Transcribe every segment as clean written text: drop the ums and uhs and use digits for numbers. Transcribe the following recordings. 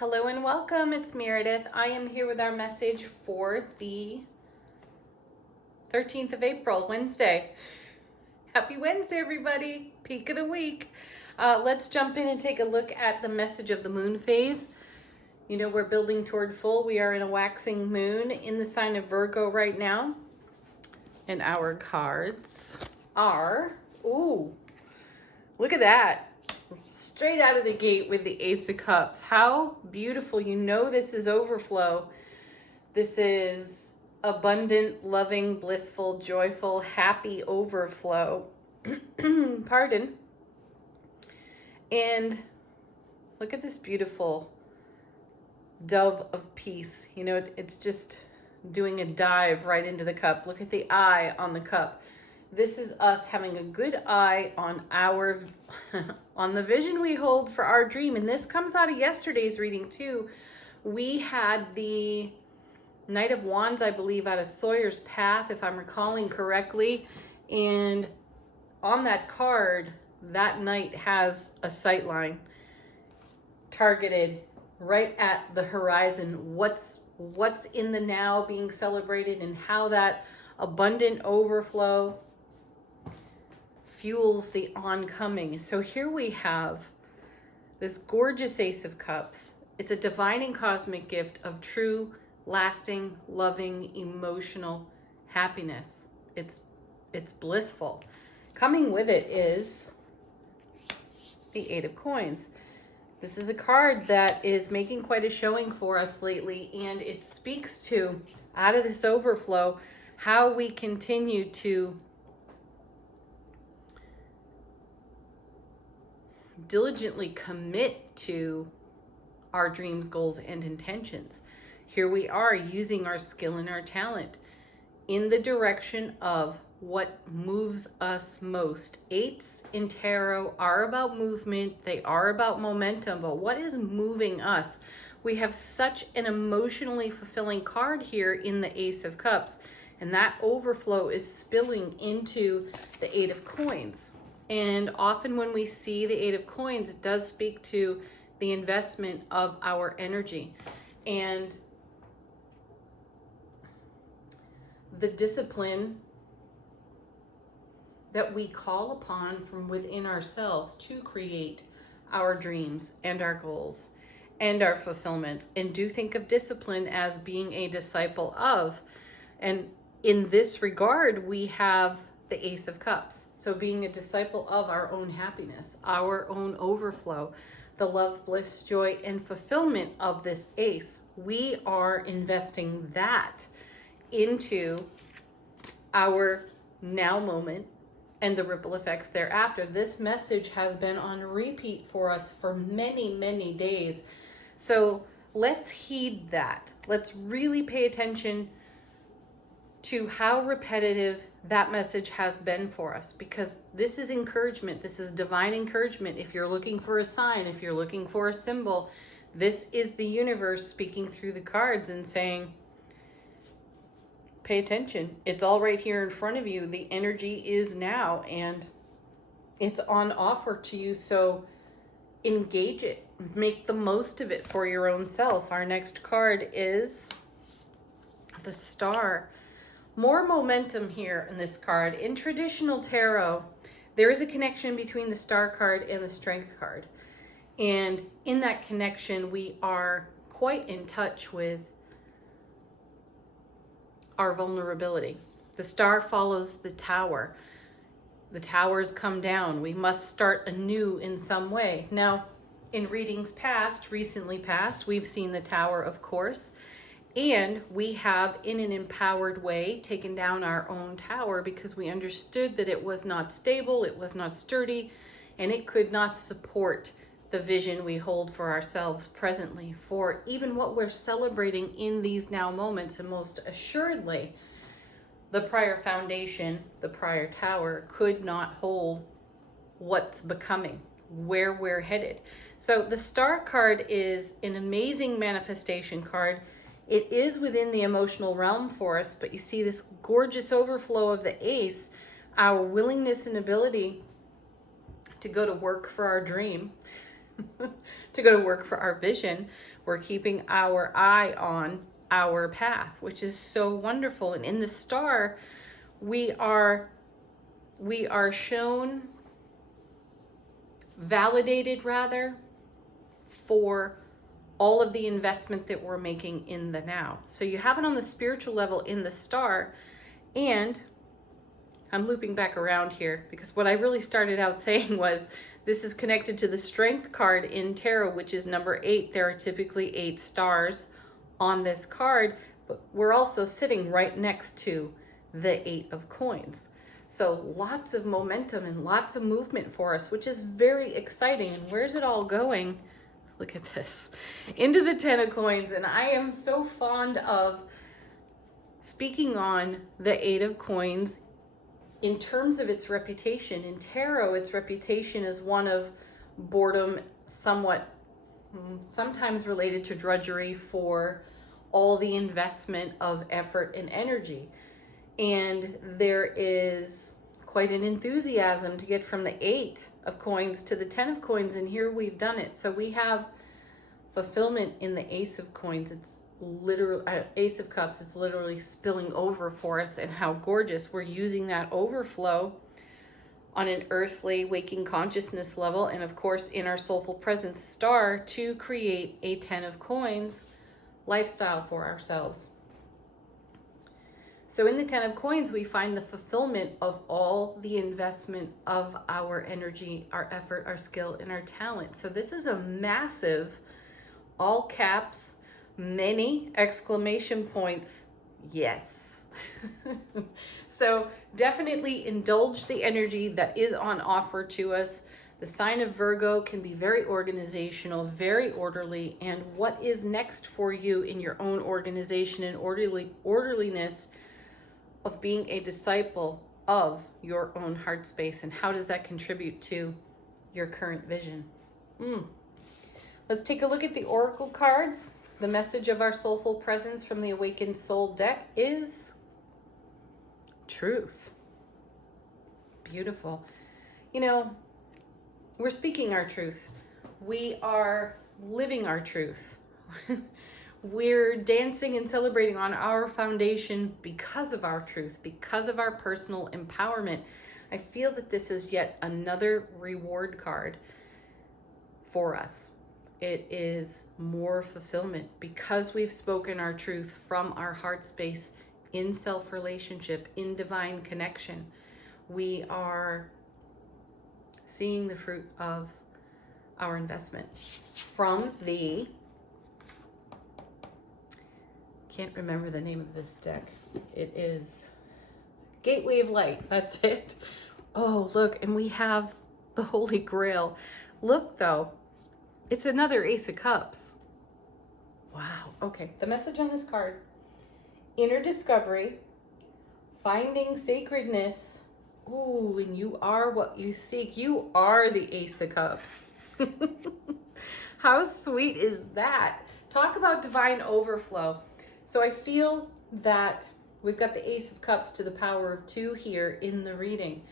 Hello and welcome. It's Meredith. I am here with our message for the 13th of April, Wednesday. Happy Wednesday, everybody. Peak of the week. Let's jump in and take a look at the message of the moon phase. You know, we're building toward full. We are in a waxing moon in the sign of Virgo right now. And our cards are, ooh, look at that. Straight out of the gate with the Ace of Cups. How beautiful. You know this is overflow. This is abundant, loving, blissful, joyful, happy overflow. Pardon. And look at this beautiful dove of peace. You know, it's just doing a dive right into the cup. Look at the eye on the cup. This is us having a good eye on our on the vision we hold for our dream. And this comes out of yesterday's reading too. We had the Knight of Wands, I believe, out of Sawyer's Path, if I'm recalling correctly. And on that card, that knight has a sight line targeted right at the horizon. What's in the now being celebrated, and how that abundant overflow fuels the oncoming. So here we have this gorgeous Ace of Cups. It's a divine and cosmic gift of true, lasting, loving, emotional happiness. It's blissful. Coming with it is the Eight of Coins. This is a card that is making quite a showing for us lately, and it speaks to, out of this overflow, how we continue to diligently commit to our dreams, goals, and intentions. Here we are using our skill and our talent in the direction of what moves us most. Eights in tarot are about movement. They are about momentum, but what is moving us? We have such an emotionally fulfilling card here in the Ace of Cups, and that overflow is spilling into the Eight of Coins. And often when we see the Eight of Coins, it does speak to the investment of our energy and the discipline that we call upon from within ourselves to create our dreams and our goals and our fulfillments. And do think of discipline as being a disciple of. And in this regard, we have the Ace of Cups. So being a disciple of our own happiness, our own overflow, the love, bliss, joy, and fulfillment of this ace. We are investing that into our now moment and the ripple effects thereafter. This message has been on repeat for us for many, many days. So let's heed that. Let's really pay attention to how repetitive that message has been for us, because this is encouragement. This is divine encouragement. If you're looking for a sign, if you're looking for a symbol, this is the universe speaking through the cards and saying, pay attention. It's all right here in front of you. The energy is now, and it's on offer to you. So engage it. Make the most of it for your own self. Our next card is the Star. More momentum here in this card. In traditional tarot, there is a connection between the Star card and the Strength card. And in that connection, we are quite in touch with our vulnerability. The Star follows the Tower. The towers come down. We must start anew in some way. Now, in readings past, recently past, we've seen the Tower, of course. And we have, in an empowered way, taken down our own tower because we understood that it was not stable, it was not sturdy, and it could not support the vision we hold for ourselves presently, for even what we're celebrating in these now moments. And most assuredly, the prior foundation, the prior tower, could not hold what's becoming, where we're headed. So the Star card is an amazing manifestation card. It is within the emotional realm for us, but you see this gorgeous overflow of the ace, our willingness and ability to go to work for our dream, to go to work for our vision. We're keeping our eye on our path, which is so wonderful. And in the star, we are shown, validated rather, for all of the investment that we're making in the now. So you have it on the spiritual level in the star. And I'm looping back around here because what I really started out saying was this is connected to the strength card in tarot, which is number 8. There are typically 8 stars on this card, but we're also sitting right next to the 8 of coins. So lots of momentum and lots of movement for us, which is very exciting. And where's it all going? Look at this. Into the 10 of coins. And I am so fond of speaking on the 8 of coins in terms of its reputation. In tarot, its reputation is one of boredom, somewhat, sometimes related to drudgery for all the investment of effort and energy. And there is quite an enthusiasm to get from the 8 of coins to the 10 of coins, and here we've done it. So we have fulfillment in the Ace of coins. It's literally Ace of cups. It's literally spilling over for us, and how gorgeous. We're using that overflow on an earthly waking consciousness level, and of course in our soulful presence star, to create a 10 of coins lifestyle for ourselves. So in the 10 of coins, we find the fulfillment of all the investment of our energy, our effort, our skill, and our talent. So this is a massive, all caps, many exclamation points, yes. So definitely indulge the energy that is on offer to us. The sign of Virgo can be very organizational, very orderly, and what is next for you in your own organization and orderliness of being a disciple of your own heart space, and how does that contribute to your current vision? Let's take a look at the oracle cards. The message of our soulful presence from the Awakened Soul deck is truth. Beautiful. You know, we're speaking our truth. We are living our truth. We're dancing and celebrating on our foundation because of our truth, because of our personal empowerment. I feel that this is yet another reward card for us. It is more fulfillment because we've spoken our truth from our heart space in self-relationship, in divine connection. We are seeing the fruit of our investment from the, can't remember the name of this deck. It is Gateway of Light. That's it. Oh, look, and we have the Holy Grail. Look, though, it's another Ace of Cups. Wow. Okay, the message on this card: inner discovery, finding sacredness. Ooh, and you are what you seek. You are the Ace of Cups. How sweet is that? Talk about divine overflow. So I feel that we've got the Ace of Cups to the power of 2 here in the reading.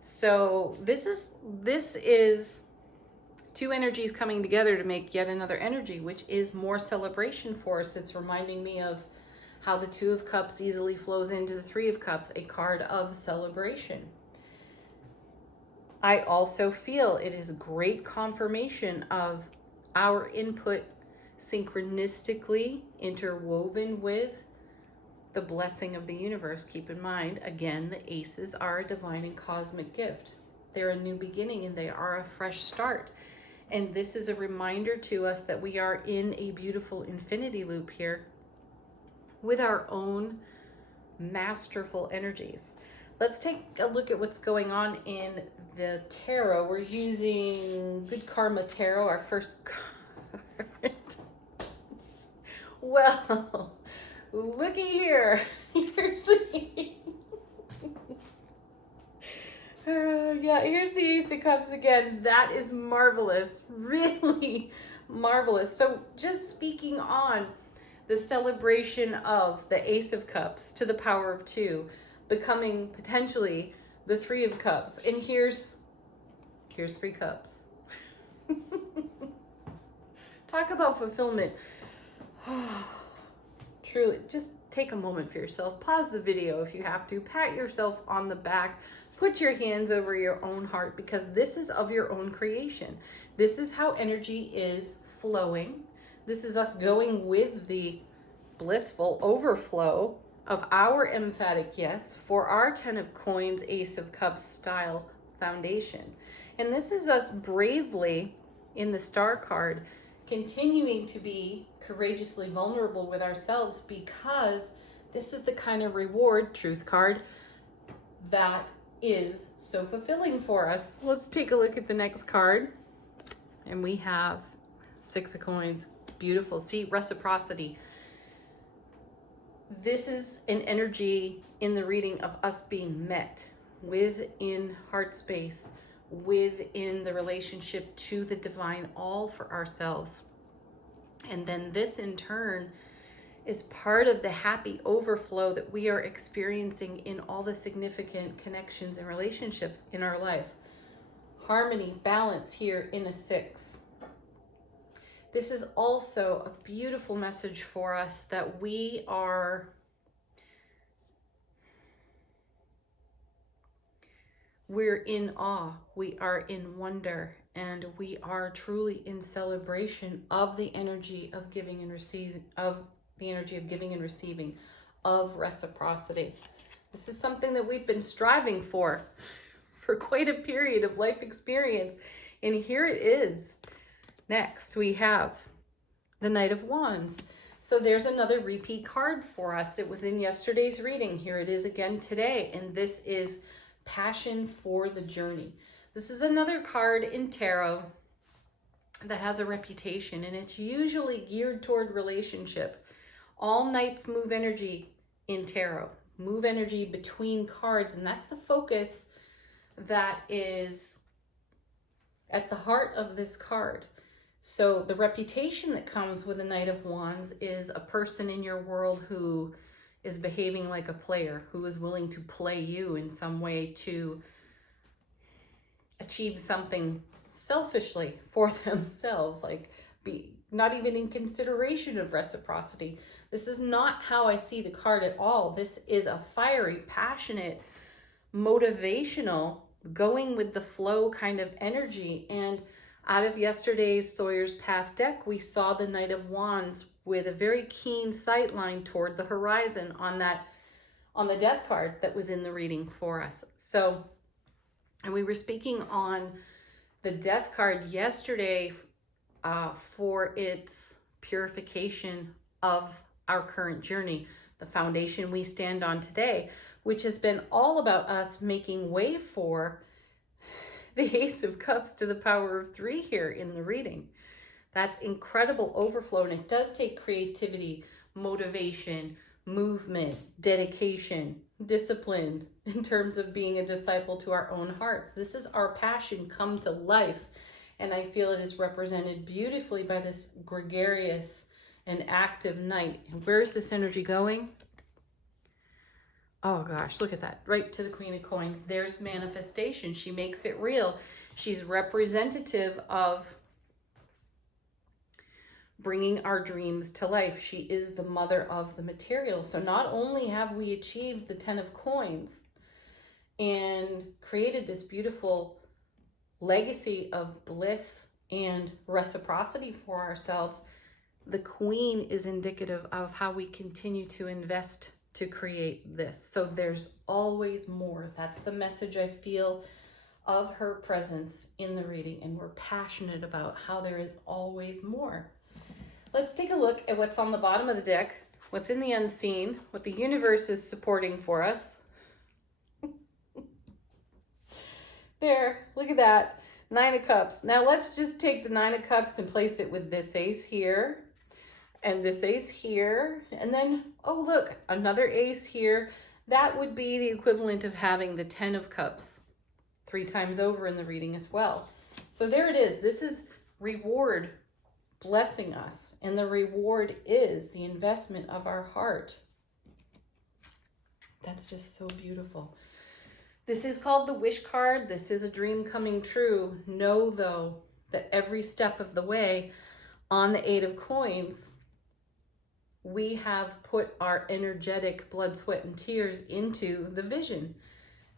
So this is 2 energies coming together to make yet another energy, which is more celebration for us. It's reminding me of how the 2 of Cups easily flows into the 3 of Cups, a card of celebration. I also feel it is great confirmation of our input synchronistically interwoven with the blessing of the universe. Keep in mind, again, the aces are a divine and cosmic gift. They're a new beginning and they are a fresh start. And this is a reminder to us that we are in a beautiful infinity loop here with our own masterful energies. Let's take a look at what's going on in the tarot. We're using Good Karma Tarot, our first card. Well, looky here. Here's the yeah, here's the Ace of Cups again. That is marvelous, really marvelous. So just speaking on the celebration of the Ace of Cups to the power of 2, becoming potentially the 3 of Cups. And here's 3 cups. Talk about fulfillment. Truly, just take a moment for yourself. Pause the video if you have to. Pat yourself on the back. Put your hands over your own heart, because this is of your own creation. This is how energy is flowing. This is us going with the blissful overflow of our emphatic yes for our 10 of coins, Ace of Cups style foundation. And this is us bravely in the star card continuing to be courageously vulnerable with ourselves, because this is the kind of reward, truth card, that is so fulfilling for us. Let's take a look at the next card. And we have 6 of coins. Beautiful. See, reciprocity. This is an energy in the reading of us being met within heart space, within the relationship to the divine, all for ourselves. And then this in turn is part of the happy overflow that we are experiencing in all the significant connections and relationships in our life. Harmony, balance here in a 6. This is also a beautiful message for us that we're in awe, we are in wonder, and we are truly in celebration of the energy of giving and receiving, of reciprocity. This is something that we've been striving for quite a period of life experience, and here it is. Next, we have the Knight of Wands. So there's another repeat card for us. It was in yesterday's reading. Here it is again today, and this is passion for the journey. This is another card in tarot that has a reputation, and it's usually geared toward relationship. All knights move energy in tarot, move energy between cards, and that's the focus that is at the heart of this card. So the reputation that comes with the Knight of Wands is a person in your world who is behaving like a player, who is willing to play you in some way to achieve something selfishly for themselves, like be not even in consideration of reciprocity. This is not how I see the card at all. This is a fiery, passionate, motivational, going with the flow kind of energy. And out of yesterday's Sawyer's Path deck, we saw the Knight of Wands with a very keen sight line toward the horizon on the death card that was in the reading for us. So, and we were speaking on the death card yesterday for its purification of our current journey, the foundation we stand on today, which has been all about us making way for the Ace of Cups to the power of 3 here in the reading. That's incredible overflow, and it does take creativity, motivation, movement, dedication, discipline in terms of being a disciple to our own heart. This is our passion come to life, and I feel it is represented beautifully by this gregarious and active knight. And where's this energy going? Oh gosh, look at that. Right to the Queen of Coins. There's manifestation. She makes it real. She's representative of bringing our dreams to life. She is the mother of the material. So not only have we achieved the 10 of Coins and created this beautiful legacy of bliss and reciprocity for ourselves, the Queen is indicative of how we continue to invest to create this. So there's always more. That's the message I feel of her presence in the reading, and we're passionate about how there is always more. Let's take a look at what's on the bottom of the deck, what's in the unseen, what the universe is supporting for us. There, look at that, 9 of Cups. Now let's just take the 9 of Cups and place it with this ace here, and this ace here, and then, oh look, another ace here. That would be the equivalent of having the 10 of Cups 3 times over in the reading as well. So there it is. This is reward blessing us, and the reward is the investment of our heart. That's just so beautiful. This is called the wish card. This is a dream coming true. Know though that every step of the way, On the Eight of Coins, we have put our energetic blood, sweat, and tears into the vision.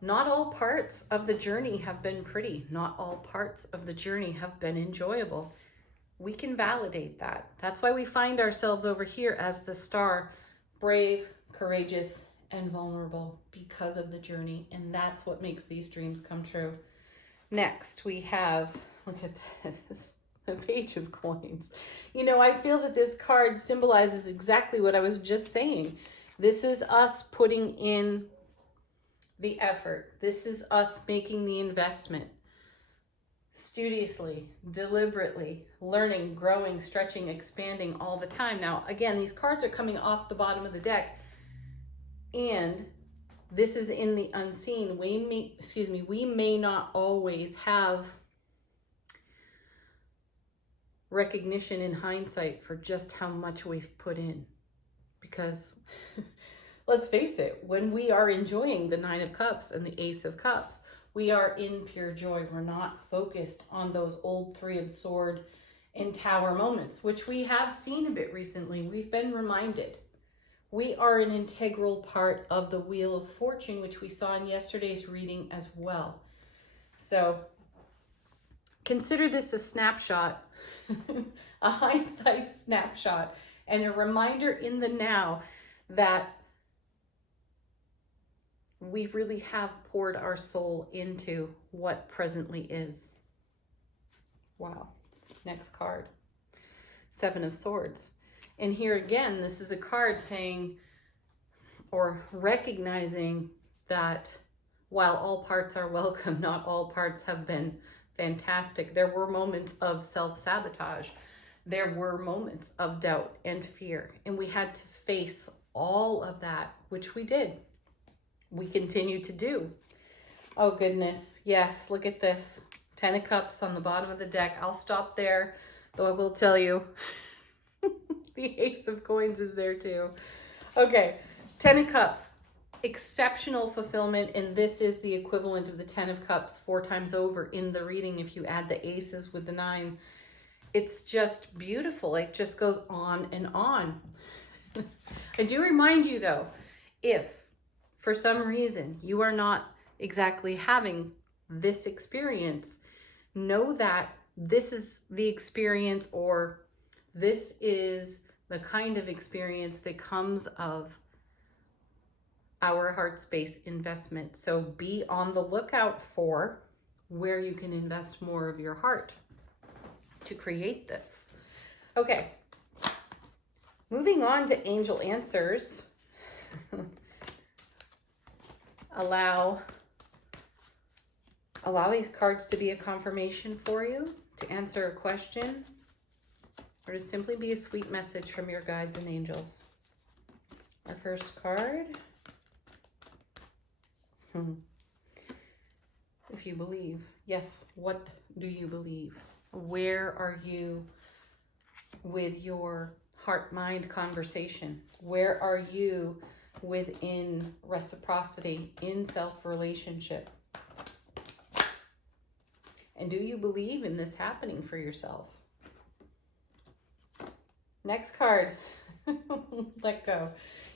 Not all parts of the journey have been pretty. Not all parts of the journey have been enjoyable. We can validate that. That's why we find ourselves over here as the star, brave, courageous, and vulnerable, because of the journey. And that's what makes these dreams come true. Next, we have, look at this, the Page of Coins. You know, I feel that this card symbolizes exactly what I was just saying. This is us putting in the effort. This is us making the investment. Studiously, deliberately, learning, growing, stretching, expanding all the time. Now, again, these cards are coming off the bottom of the deck, and this is in the unseen. We may not always have recognition in hindsight for just how much we've put in. Because let's face it, when we are enjoying the Nine of Cups and the Ace of Cups, we are in pure joy. We're not focused on those old Three of Sword and Tower moments, which we have seen a bit recently. We've been reminded. We are an integral part of the Wheel of Fortune, which we saw in yesterday's reading as well. So consider this a snapshot, a hindsight snapshot, and a reminder in the now that we really have poured our soul into what presently is. Wow. Next card. Seven of Swords. And here again, this is a card saying, or recognizing that while all parts are welcome, not all parts have been fantastic. There were moments of self-sabotage. There were moments of doubt and fear. And we had to face all of that, which we did. We continue to do. Oh goodness, yes, look at this. 10 of Cups on the bottom of the deck. I'll stop there, though I will tell you, the Ace of Coins is there too. Okay, 10 of Cups, exceptional fulfillment, and this is the equivalent of the 10 of Cups 4 times over in the reading if you add the aces with the 9. It's just beautiful. It just goes on and on. I do remind you though, if for some reason you are not exactly having this experience, know that this is the experience, or this is the kind of experience that comes of our heart space investment. So be on the lookout for where you can invest more of your heart to create this. Okay, moving on to angel answers. Allow these cards to be a confirmation for you, to answer a question, or to simply be a sweet message from your guides and angels. Our first card. If you believe. Yes, what do you believe? Where are you with your heart-mind conversation? Where are you within reciprocity, in self-relationship? And do you believe in this happening for yourself? Next card. Let go.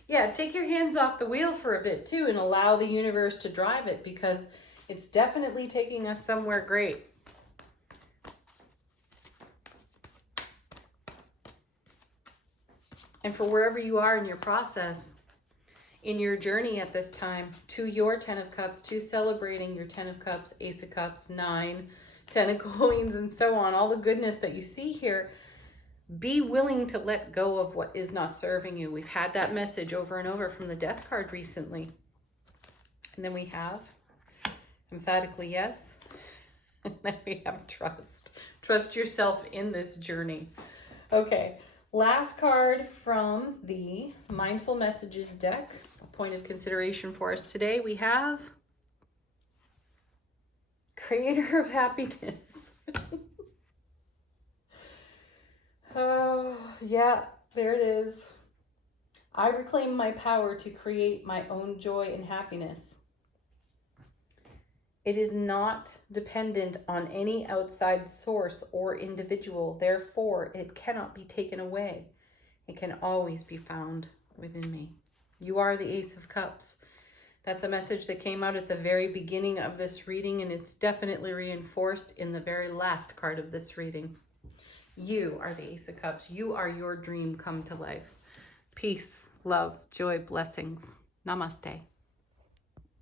Yeah, take your hands off the wheel for a bit too and allow the universe to drive it, because it's definitely taking us somewhere great. And for wherever you are in your process, in your journey at this time, to your 10 of Cups, to celebrating your 10 of Cups, Ace of Cups, 9, 10 of Coins, and so on, all the goodness that you see here, be willing to let go of what is not serving you. We've had that message over and over from the Death card recently. And then we have emphatically yes. And then we have trust. Trust yourself in this journey. Okay, last card from the Mindful Messages deck. A point of consideration for us today. We have Creator of Happiness. Oh, yeah, there it is. I reclaim my power to create my own joy and happiness. It is not dependent on any outside source or individual. Therefore, it cannot be taken away. It can always be found within me. You are the Ace of Cups. That's a message that came out at the very beginning of this reading, and it's definitely reinforced in the very last card of this reading. You are the Ace of Cups. You are your dream come to life. Peace, love, joy, blessings. Namaste.